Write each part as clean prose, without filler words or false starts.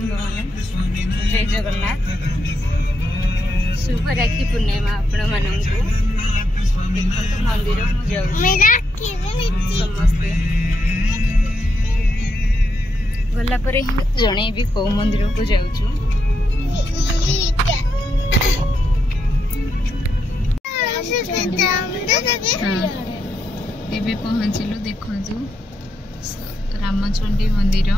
सांग जय जगन्नाथ शुभ राखी पूर्णिमा आपण मानू देखो मंदिर समस्ते गला जणे भी कौ मंदिर को जाऊँ एबे पहुँचलु देखु रामचंडी मंदिर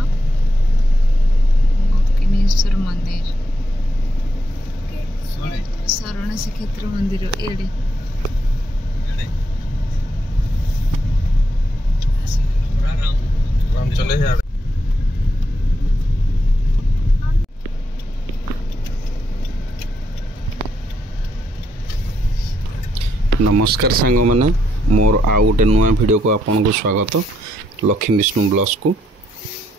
दक्षिणेश्वर मंदिर शरण श्रीक्षेत्र मंदिर एडे नमस्कार सांग मैंने मोर आउ गोटे नुआ वीडियो को आपन को स्वागत लक्ष्मी विष्णु ब्लॉग्स को।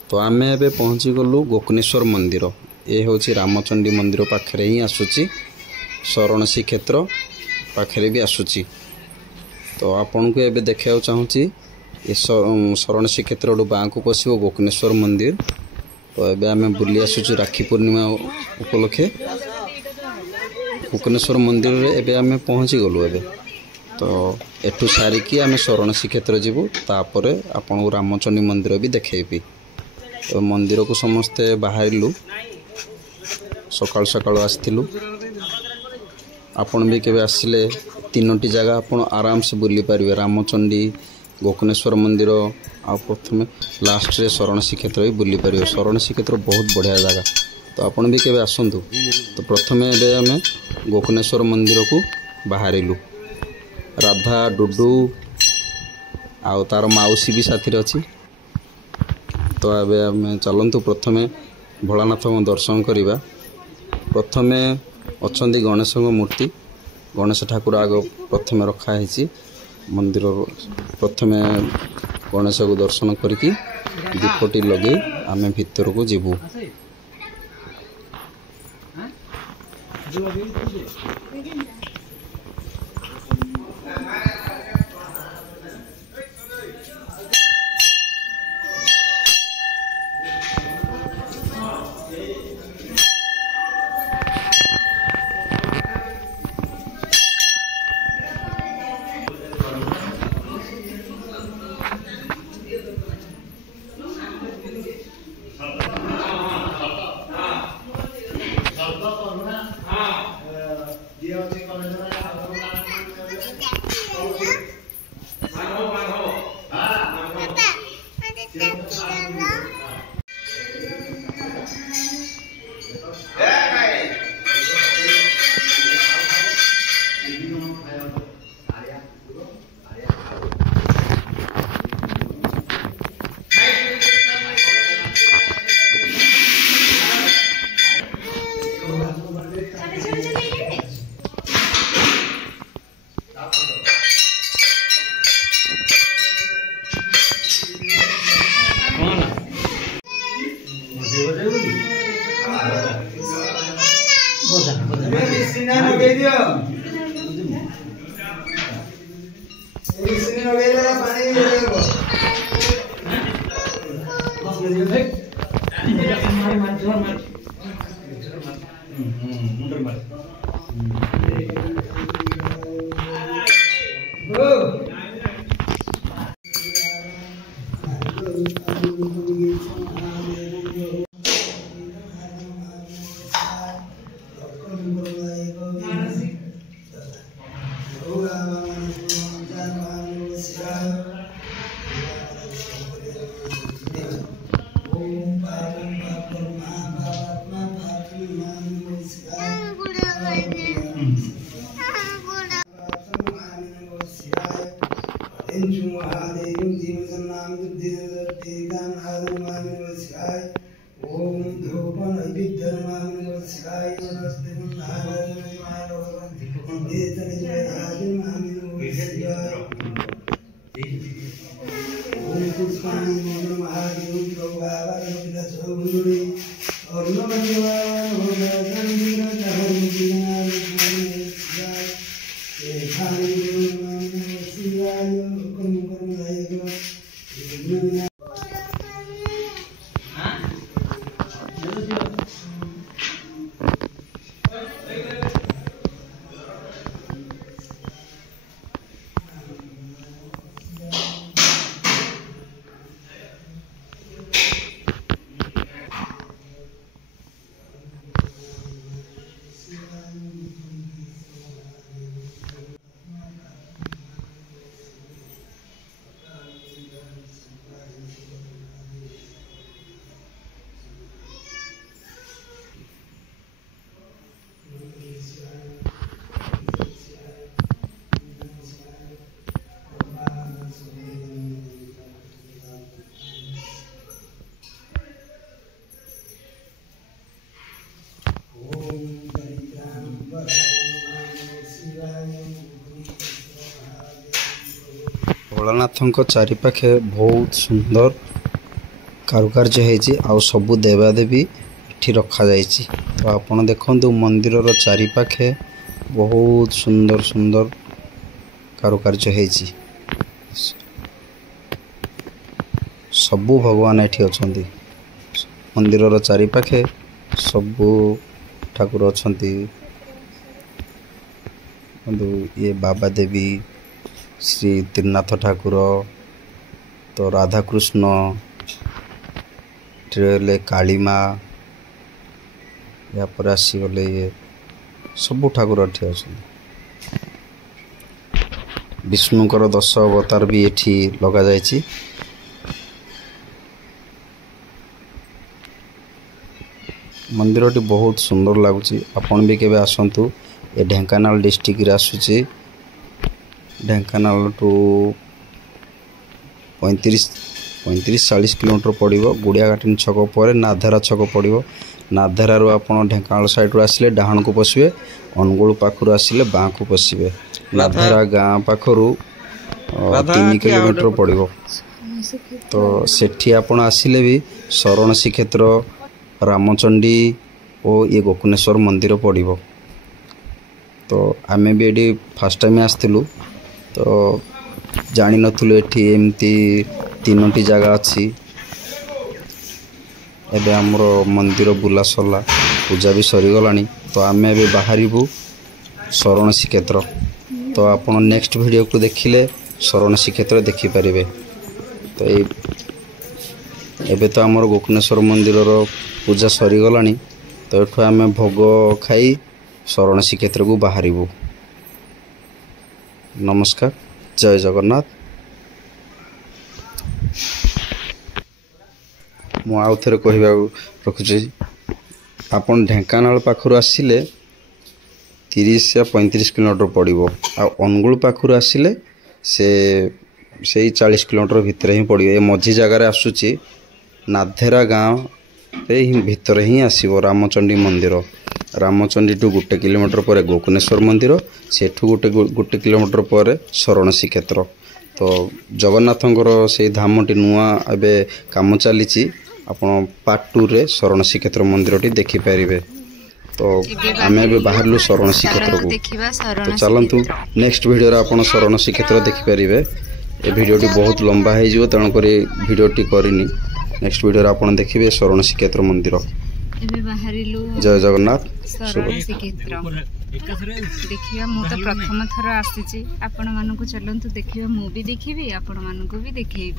तो आम एवं पहुँची गलु गोकर्णेश्वर मंदिर ये हूँ रामचंडी मंदिर पाखे ही आसूची शरण श्रीक्षेत्र पाखे भी आसूची। तो आपन को एवं देखा चाहूँगी ये शरण श्रीक्षेत्र बाँ को पशो गोकर्णेश्वर मंदिर। तो ये आम बुली आसूँ राखी पूर्णिमा उपलक्षे गोकर्णेश्वर मंदिर रे एबे आमे पहुँची गलु एबे। तो एठू सारिकी आमे शरण श्रीक्षेत्र जीवु तापर आपन को रामचंडी मंदिर भी देखेबी। तो मंदिर को समस्ते बाहरिलु सकाल सकाल आसथिलु आपन भी केबे आसिले तीनोटी जगह आपन आराम से बुली पारिबे रामचंडी गोकर्णेश्वर मंदिर आ प्रथमे लास्ट रे शरण श्रीक्षेत्र भी बुली पारिबे। शरण श्रीक्षेत्र बहुत बढ़िया जगह तो आपन भी केबे आसंतु। तो प्रथमे एबे आमे गोकर्णेश्वर मंदिर को बाहरिलु राधा डुडू आउ तार माउसी भी साथी अच्छी। तो एबे आमे चलंतु प्रथमे भोलानाथ दर्शन करिबा। प्रथमे अछंदी गणेश मूर्ति गणेश ठाकुर आग प्रथमे रखा है मंदिर प्रथमे गणेश को दर्शन करके दीपटी लगे आमे भितर को जीवु। ଭୋଳାନାଥଙ୍କ ଚାରିପାଖେ ବହୁତ ସୁନ୍ଦର କାରୁକାର୍ଯ୍ୟ ହେଇଛି ଆଉ ସବୁ ଦେବାଦେବୀ ଏଠି ରଖାଯାଇଛି। ତ ଆପଣ ଦେଖନ୍ତୁ ମନ୍ଦିରର ଚାରିପାଖେ ବହୁତ ସୁନ୍ଦର ସୁନ୍ଦର କାରୁକାର୍ଯ୍ୟ ହେଇଛି। ସବୁ ଭଗବାନ ଏଠି ଅଛନ୍ତି। ମନ୍ଦିରର ଚାରିପାଖେ ସବୁ ଠାକୁର ଅଛନ୍ତି। ଇଏ ବାବା ଦେବୀ, ଶ୍ରୀ ତ୍ରିନାଥ ଠାକୁର, ତ ରାଧାକୃଷ୍ଣ, ଟ୍ରେଲେ କାଳିମା, ଏହାପରେ ଆସିଗଲେ ଇଏ ସବୁ ଠାକୁର ଏଠି ଅଛନ୍ତି। ବିଷ୍ଣୁଙ୍କର 10 ଅବତାର ବି ଏଠି ଲଗାଯାଇଛି। ମନ୍ଦିରଟି ବହୁତ ସୁନ୍ଦର ଲାଗୁଛି। ଆପଣ ବି କେବେ ଆସନ୍ତୁ। ଏ ଢେଙ୍କାନାଳ ଡିଷ୍ଟ୍ରିକ୍ଟରେ ଆସୁଛି। ଢେଙ୍କାନାଳଠୁ 35-40 କିଲୋମିଟର ପଡ଼ିବ। ଗୁଡ଼ିଆଘାଟିନ ଛକ ପରେ ନାଧେରା ଛକ ପଡ଼ିବ। ନାଧେରାରୁ ଆପଣ ଢେଙ୍କାନାଳ ସାଇଡ଼ରୁ ଆସିଲେ ଡାହାଣକୁ ପଶିବେ, ଅନୁଗୁଳ ପାଖରୁ ଆସିଲେ ବାଁକୁ ପଶିବେ। ନାଧେରା ଗାଁ ପାଖରୁ 3 କିଲୋମିଟର ପଡ଼ିବ। ତ ସେଠି ଆପଣ ଆସିଲେ ବି ଶରଣ ଶ୍ରୀକ୍ଷେତ୍ର, ରାମଚଣ୍ଡୀ ଓ ଇଏ ଗୋକର୍ଣ୍ଣେଶ୍ୱର ମନ୍ଦିର ପଡ଼ିବ। ତ ଆମେ ବି ଏଠି ଫାର୍ଷ୍ଟ ଟାଇମ୍ ଆସିଥିଲୁ, ତ ଜାଣିନଥିଲୁ ଏଠି ଏମିତି 3ଟି ଜାଗା ଅଛି। ଏବେ ଆମର ମନ୍ଦିର ବୁଲା ସରିଲା, ପୂଜା ବି ସରିଗଲାଣି। ତ ଆମେ ଏବେ ବାହାରିବୁ ଶରଣ ଶ୍ରୀକ୍ଷେତ୍ର। ତ ଆପଣ ନେକ୍ସଟ ଭିଡ଼ିଓକୁ ଦେଖିଲେ ଶରଣ ଶ୍ରୀକ୍ଷେତ୍ର ଦେଖିପାରିବେ। ତ ଏବେ ତ ଆମର ଗୋକର୍ଣ୍ଣେଶ୍ୱର ମନ୍ଦିରର ପୂଜା ସରିଗଲାଣି। ତ ଏଠୁ ଆମେ ଭୋଗ ଖାଇ ଶରଣ ଶ୍ରୀକ୍ଷେତ୍ରକୁ ବାହାରିବୁ। ନମସ୍କାର, ଜୟ ଜଗନ୍ନାଥ। ମୁଁ ଆଉ ଥରେ କହିବାକୁ ରଖୁଛି, ଆପଣ ଢେଙ୍କାନାଳ ପାଖରୁ ଆସିଲେ 30-35 କିଲୋମିଟର ପଡ଼ିବ। ଆଉ ଅନୁଗୁଳ ପାଖରୁ ଆସିଲେ ସେଇ 40 କିଲୋମିଟର ଭିତରେ ହିଁ ପଡ଼ିବ। ଏ ମଝି ଜାଗାରେ ଆସୁଛି ନାଧେରା ଗାଁରେ ହିଁ ଭିତରେ ହିଁ ଆସିବ ରାମଚଣ୍ଡୀ ମନ୍ଦିର। ରାମଚଣ୍ଡୀଠୁ 1 କିଲୋମିଟର ପରେ ଗୋକର୍ଣ୍ଣେଶ୍ୱର ମନ୍ଦିର, ସେଠୁ 1 କିଲୋମିଟର ପରେ ଶରଣ ଶ୍ରୀକ୍ଷେତ୍ର। ତ ଜଗନ୍ନାଥଙ୍କର ସେଇ ଧାମଟି ନୂଆ ଏବେ କାମ ଚାଲିଛି। ଆପଣ ପାର୍ଟ 2ରେ ଶରଣ ଶ୍ରୀକ୍ଷେତ୍ର ମନ୍ଦିରଟି ଦେଖିପାରିବେ। ତ ଆମେ ଏବେ ବାହାରିଲୁ ଶରଣ ଶ୍ରୀକ୍ଷେତ୍ରକୁ। ତ ଚାଲନ୍ତୁ ନେକ୍ସଟ ଭିଡ଼ିଓରେ ଆପଣ ଶରଣ ଶ୍ରୀକ୍ଷେତ୍ର ଦେଖିପାରିବେ। ଏ ଭିଡ଼ିଓଟି ବହୁତ ଲମ୍ବା ହେଇଯିବ, ତେଣୁକରି ଭିଡ଼ିଓଟି କରିନି। ନେକ୍ସଟ ଭିଡ଼ିଓରେ ଆପଣ ଦେଖିବେ ଶରଣ ଶ୍ରୀକ୍ଷେତ୍ର ମନ୍ଦିର। ଏବେ ବାହାରିଲୁ ଜୟ ଜଗନ୍ନାଥ। ଶରଣ ଶ୍ରୀକ୍ଷେତ୍ର ଦେଖିବା। ମୁଁ ତ ପ୍ରଥମ ଥର ଆସିଛି। ଆପଣମାନଙ୍କୁ ଚାଲନ୍ତୁ ଦେଖିବା। ମୁଁ ବି ଦେଖିବି, ଆପଣମାନଙ୍କୁ ବି ଦେଖେଇବି।